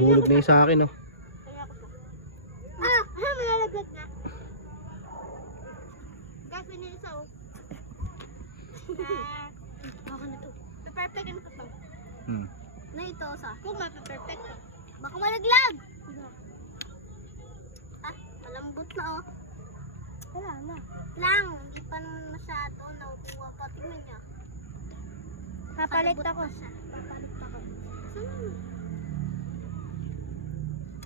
Nahulog na yung sa akin, oh. Malalaglag na. Guys, may nilisa, oh. Baka na to. Perfect ano to? Na ito, sa? Kung perfect. Baka malaglag. Malambot na, oh. Wala na. Lang, hindi pa naman masyado. Nakukuha pa. Tingnan niya. Papalit ako.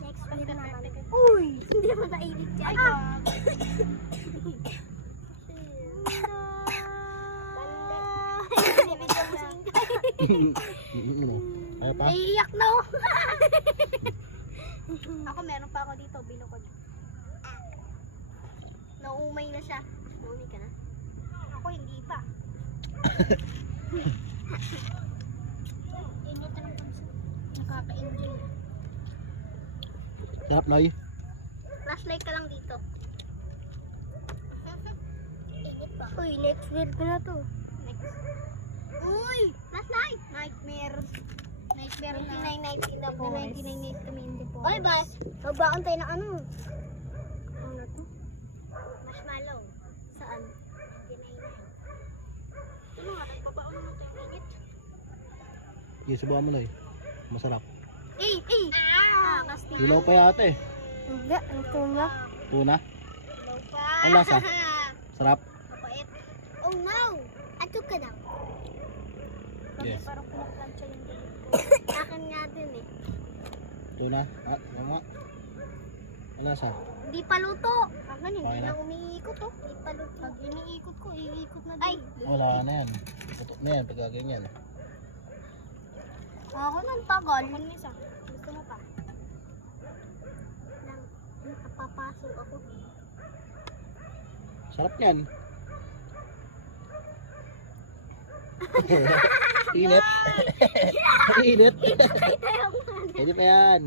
Next palit naman. Uy! Hindi naman nainit yan. Kaya pa? Naiiyak na, oh. Ako meron pa ako dito. Bilo ko. Naumay na siya. Naumay ka na? Ako hindi pa. Init na ng pansin. Nakaka-enjoy. Sarap, Noy. Flashlight ka lang dito. Init pa. Uy, next week ko na to. Next. Uy! Flashlight! Nightmare. Nightmare na. 1990 na po. 1998 kami hindi po. Oy, bas. Magbakon tayo ng ano? Ano to? Marshmallow. Saan? 1999. Ano nga? Nagpabaon naman tayo ng init. Sige, subukan mo, Noy. Masarap. Eh! Kasi Ilaw pa yata eh. Hindi. Ang tuna. Tuna? Ilaw pa. Ang lasa? Sarap? Mapait. Oh no! Ato ka daw. Yes. Parang pinaplansya yung dito. Akin nga din eh. Tuna? Ah, tama. Ang lasa? Hindi pa luto. Akin hindi Okay na na. umiikot oh. Hindi pa luto. Pag iniikot ko, iikot na din. Ay! Wala na yan. Tutok na yan, pag ganyan. Ako nang tagal. Ano isa? Gusto mo pa? Nang nakapapasok ako. Sarap yan. Init. Init. Pwede pa yan.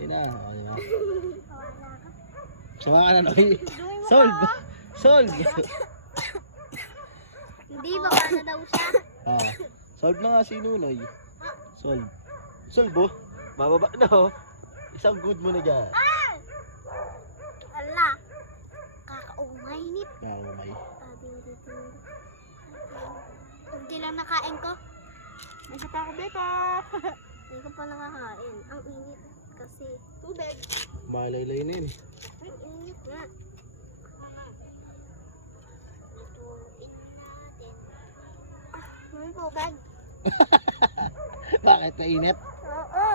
Pwede na. O, diba? Sawa ka na, Noy. Solve. Solve. Hindi ba na daw siya? Ah, solve na nga si Nunoy. Solve. Solve, oh. Bababa na, oh. Isang good mo na dyan. Ala. Kakaumay-init. Nakumay. Hindi lang nakain ko. May isa pa ako, Beta. Hindi ko pa nakakain. Ang init kasi. Tubig. Malaylay na yun, eh. Ay, init nga. Lutuin natin. May tubig. Bakit? Mainit? Oo.